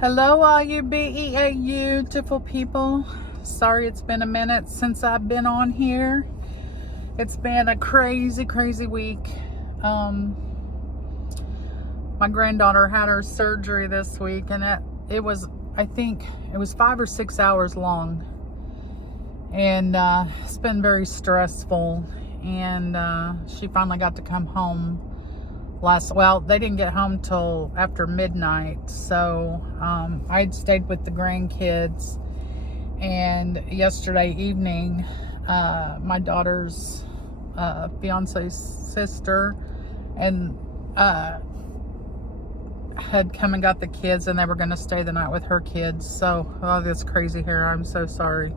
Hello, all you beautiful people. Sorry it's been a minute since I've been on here. It's been a crazy week. My granddaughter had her surgery this week, and it was, I think, it was 5 or 6 hours long. And it's been very stressful. And she finally got to come home they didn't get home till after midnight, so I'd stayed with the grandkids. And yesterday evening, my daughter's fiance's sister and had come and got the kids, and they were going to stay the night with her kids. So, oh, this crazy hair, I'm so sorry.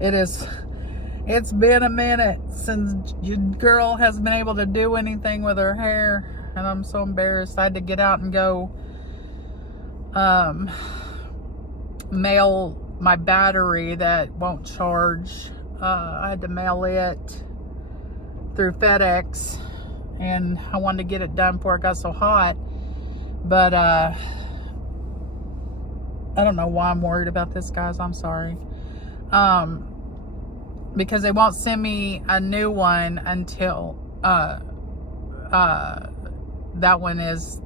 It's been a minute since your girl has been able to do anything with her hair. And I'm so embarrassed. I had to get out and go mail my battery that won't charge. I had to mail it through FedEx, and I wanted to get it done before it got so hot. But I don't know why I'm worried about this, guys. I'm sorry. Because they won't send me a new one until that one is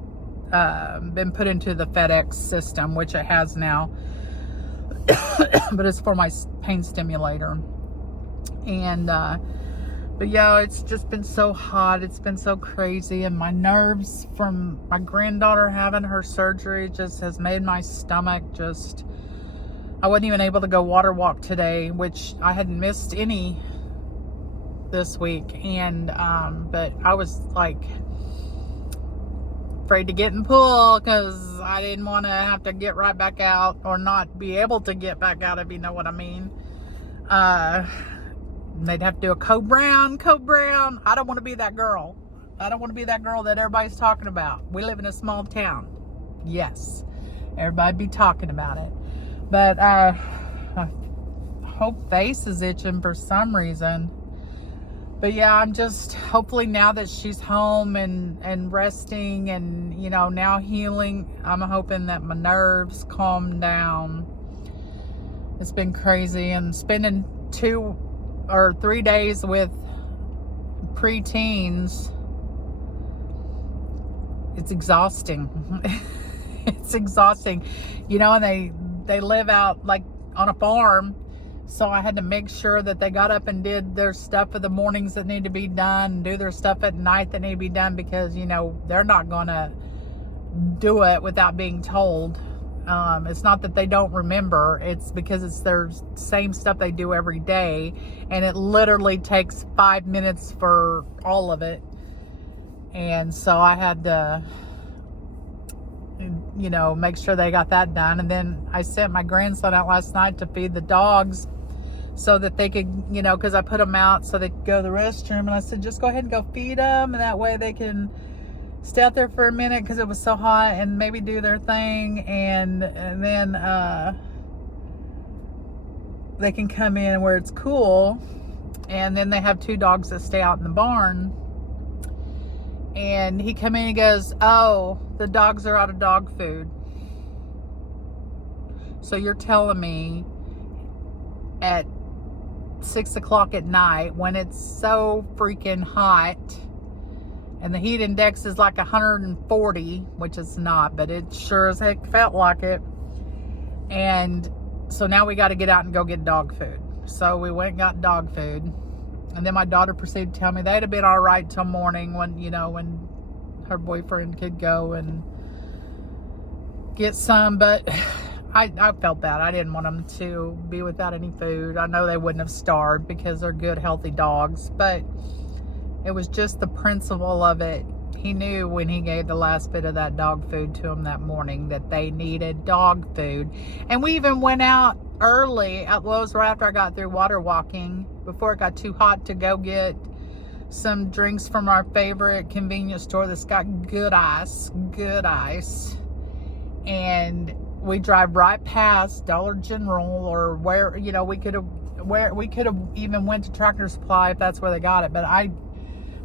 been put into the FedEx system, which it has now. But it's for my pain stimulator. And but yeah, it's just been so hot. It's been so crazy, and my nerves from my granddaughter having her surgery just has made my stomach just, I wasn't even able to go water walk today, which I hadn't missed any this week. And but I was like afraid to get in pool because I didn't want to have to get right back out, or not be able to get back out, if you know what I mean. They'd have to do a code brown. I don't want to be that girl. I don't want to be that girl that everybody's talking about. We live in a small town. Yes, everybody be talking about it. But my whole face is itching for some reason. But yeah, I'm just, hopefully now that she's home and resting and, you know, now healing, I'm hoping that my nerves calm down. It's been crazy, and spending 2 or 3 days with preteens, it's exhausting. It's exhausting. You know, and they live out like on a farm. So I had to make sure that they got up and did their stuff for the mornings that need to be done, and do their stuff at night that need to be done, because, you know, they're not going to do it without being told. It's not that they don't remember. It's because it's their same stuff they do every day. And it literally takes 5 minutes for all of it. And so I had to, you know, make sure they got that done. And then I sent my grandson out last night to feed the dogs, so that they could, you know, because I put them out so they could go to the restroom. And I said, just go ahead and go feed them, and that way they can stay out there for a minute because it was so hot, and maybe do their thing. And then they can come in where it's cool. And then they have 2 dogs that stay out in the barn. And he come in and goes, oh, the dogs are out of dog food. So you're telling me at 6 o'clock at night, when it's so freaking hot and the heat index is like 140, which it's not, but it sure as heck felt like it. And so now we got to get out and go get dog food. So we went and got dog food. And then my daughter proceeded to tell me they'd have been all right till morning, when, you know, when her boyfriend could go and get some. But I felt bad. I didn't want them to be without any food. I know they wouldn't have starved because they're good, healthy dogs. But it was just the principle of it. He knew when he gave the last bit of that dog food to them that morning that they needed dog food. And we even went out early. Well, it was right after I got through water walking, before it got too hot, to go get some drinks from our favorite convenience store that's got good ice. And we drive right past Dollar General, or where, you know, we could have even went to Tractor Supply if that's where they got it. But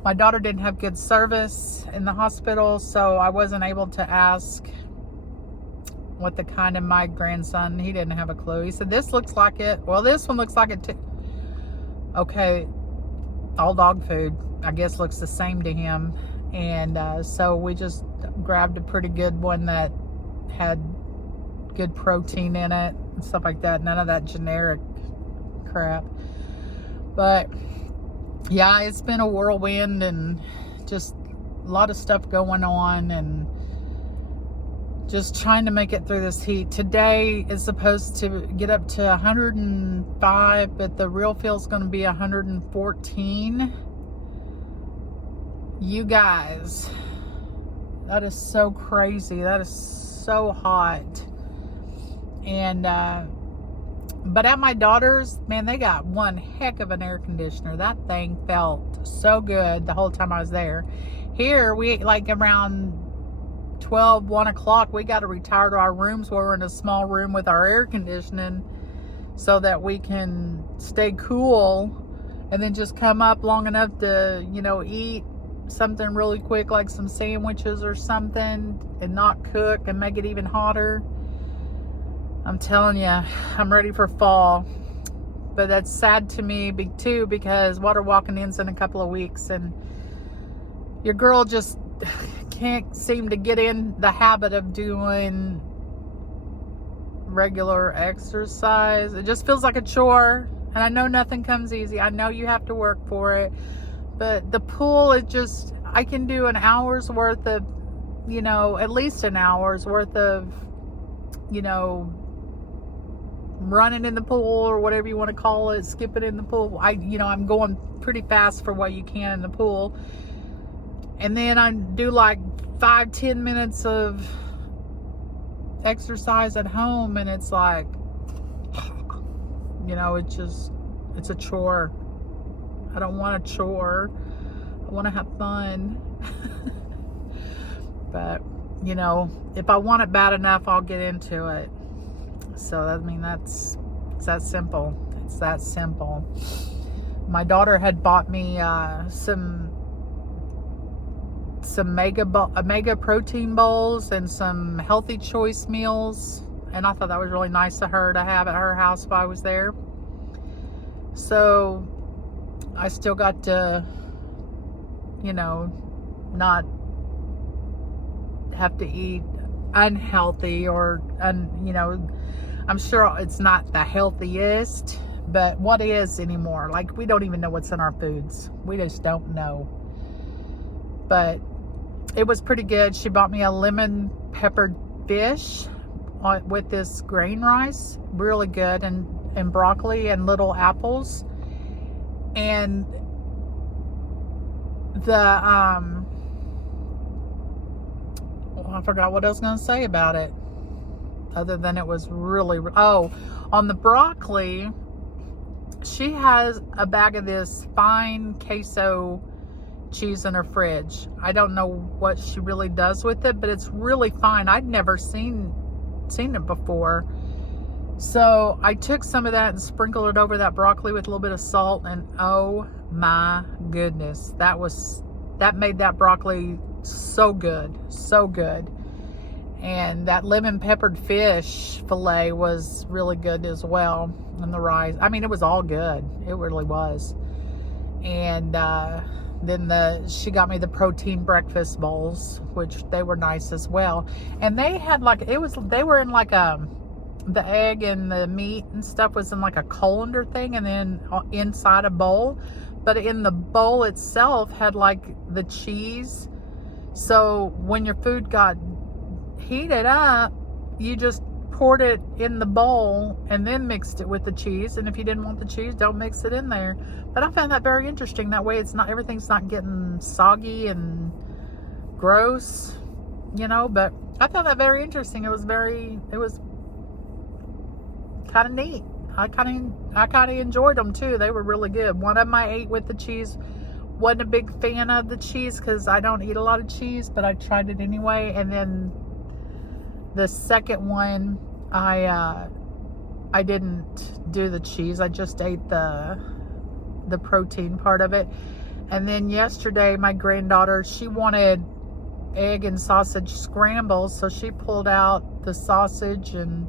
my daughter didn't have good service in the hospital, so I wasn't able to ask what the kind of my grandson, he didn't have a clue. He said, this looks like it. Well, this one looks like it too. Okay, all dog food, I guess, looks the same to him. And so we just grabbed a pretty good one that had good protein in it and stuff like that. None of that generic crap. But yeah, it's been a whirlwind and just a lot of stuff going on, and just trying to make it through this heat. Today is supposed to get up to 105, but the real feel's going to be 114. You guys, that is so crazy. That is so hot. And but at my daughter's, man, they got one heck of an air conditioner. That thing felt so good the whole time I was there. Here, we, like, around 12, 1 o'clock, we got to retire to our rooms where we're in a small room with our air conditioning so that we can stay cool, and then just come up long enough to, you know, eat something really quick, like some sandwiches or something, and not cook and make it even hotter. I'm telling you, I'm ready for fall. But that's sad to me too, because water walking in's in a couple of weeks, and your girl just can't seem to get in the habit of doing regular exercise. It just feels like a chore, and I know nothing comes easy. I know you have to work for it, but the pool is just, I can do an hour's worth of, you know, at least an hour's worth of, you know, running in the pool, or whatever you want to call it, skipping in the pool. I'm going pretty fast for what you can in the pool. And then I do like 5-10 minutes of exercise at home, and it's like, you know, it's a chore. I don't want a chore. I want to have fun. But, you know, if I want it bad enough, I'll get into it. So, I mean, it's that simple. It's that simple. My daughter had bought me some mega protein bowls and some healthy choice meals, and I thought that was really nice of her to have at her house while I was there. So I still got to, you know, not have to eat unhealthy, you know, I'm sure it's not the healthiest, but what is anymore? Like, we don't even know what's in our foods. We just don't know. But it was pretty good. She bought me a lemon peppered fish with this grain rice, really good, and broccoli and little apples. And I forgot what I was going to say about it, other than it was really, on the broccoli, she has a bag of this fine queso cheese in her fridge. I don't know what she really does with it, but it's really fine. I'd never seen it before. So I took some of that and sprinkled it over that broccoli with a little bit of salt, and oh my goodness, that made that broccoli so good, so good. And that lemon peppered fish fillet was really good as well. And the rice, I mean, it was all good. It really was. And then she got me the protein breakfast bowls, which they were nice as well. And they had they were in like the egg and the meat and stuff was in like a colander thing, and then inside a bowl. But in the bowl itself had like the cheese. So when your food got heated up, you just poured it in the bowl and then mixed it with the cheese. And if you didn't want the cheese, don't mix it in there. But I found that very interesting. That way everything's not getting soggy and gross, you know. But I found that very interesting. It was kind of neat. I kind of enjoyed them too. They were really good. One of them I ate with the cheese. Wasn't a big fan of the cheese because I don't eat a lot of cheese, but I tried it anyway. And then the second one, I didn't do the cheese. I just ate the protein part of it. And then yesterday, my granddaughter, she wanted egg and sausage scrambles. So she pulled out the sausage and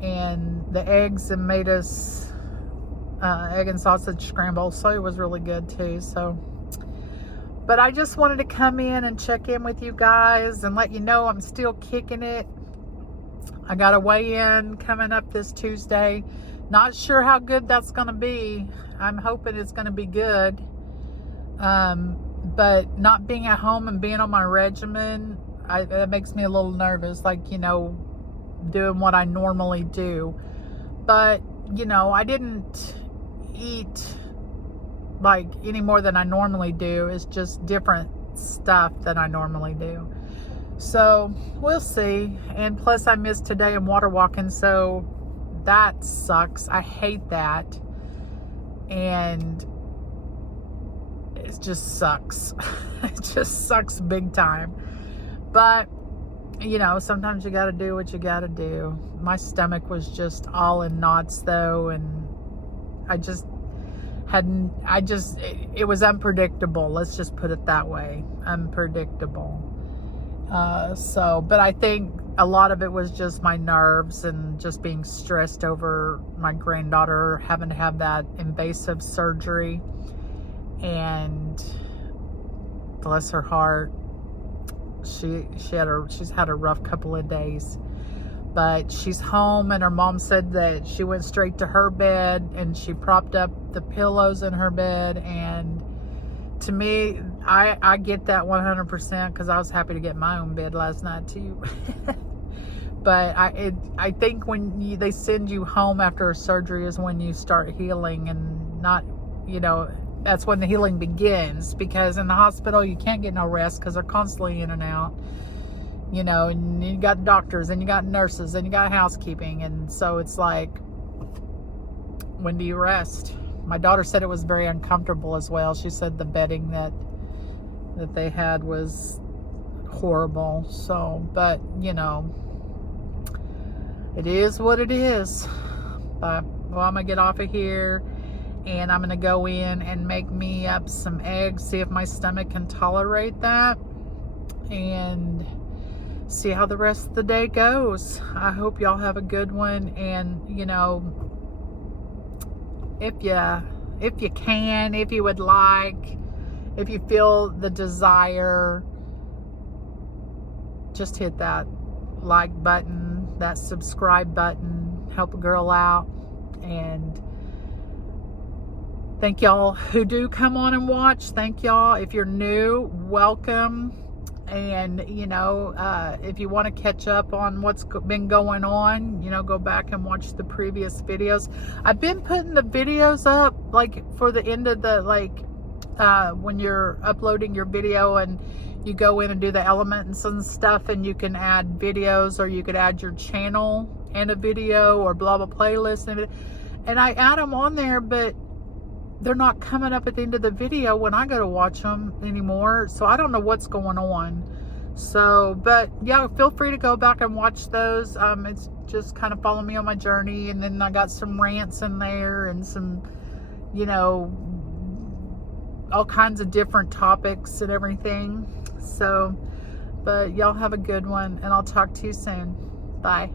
the eggs and made us egg and sausage scramble. So it was really good too. So, but I just wanted to come in and check in with you guys and let you know I'm still kicking it. I got a weigh-in coming up this Tuesday. Not sure how good that's going to be. I'm hoping it's going to be good. But not being at home and being on my regimen, that makes me a little nervous, like, you know, doing what I normally do. But, you know, I didn't eat like any more than I normally do. It's just different stuff than I normally do. So we'll see. And plus I missed today in water walking, so that sucks. I hate that. And it just sucks. It just sucks big time. But, you know, sometimes you got to do what you got to do. My stomach was just all in knots though. And it was unpredictable. Let's just put it that way. Unpredictable. But I think a lot of it was just my nerves and just being stressed over my granddaughter having to have that invasive surgery. And bless her heart, she's had a rough couple of days, but she's home, and her mom said that she went straight to her bed and she propped up the pillows in her bed. And to me, I get that 100% because I was happy to get my own bed last night too. But I think when they send you home after a surgery is when you start healing, and not, you know, that's when the healing begins, because in the hospital you can't get no rest because they're constantly in and out, you know, and you got doctors and you got nurses and you got housekeeping, and so it's like, when do you rest? My daughter said it was very uncomfortable as well. She said the bedding that they had was horrible. So, but you know, it is what it is. But well, I'm gonna get off of here. And I'm going to go in and make me up some eggs, see if my stomach can tolerate that, and see how the rest of the day goes. I hope y'all have a good one. And, you know, if you can, if you would like, if you feel the desire, just hit that like button, that subscribe button, help a girl out. And thank y'all who do come on and watch. Thank y'all. If you're new, welcome. And, you know, if you want to catch up on what's been going on, you know, go back and watch the previous videos. I've been putting the videos up, like, for the end of the, like, when you're uploading your video and you go in and do the elements and stuff, and you can add videos, or you could add your channel and a video, or blah, blah, playlist. And I add them on there, but they're not coming up at the end of the video when I go to watch them anymore. So I don't know what's going on. So, but yeah, feel free to go back and watch those. It's just kind of follow me on my journey. And then I got some rants in there and some, you know, all kinds of different topics and everything. So, but y'all have a good one, and I'll talk to you soon. Bye.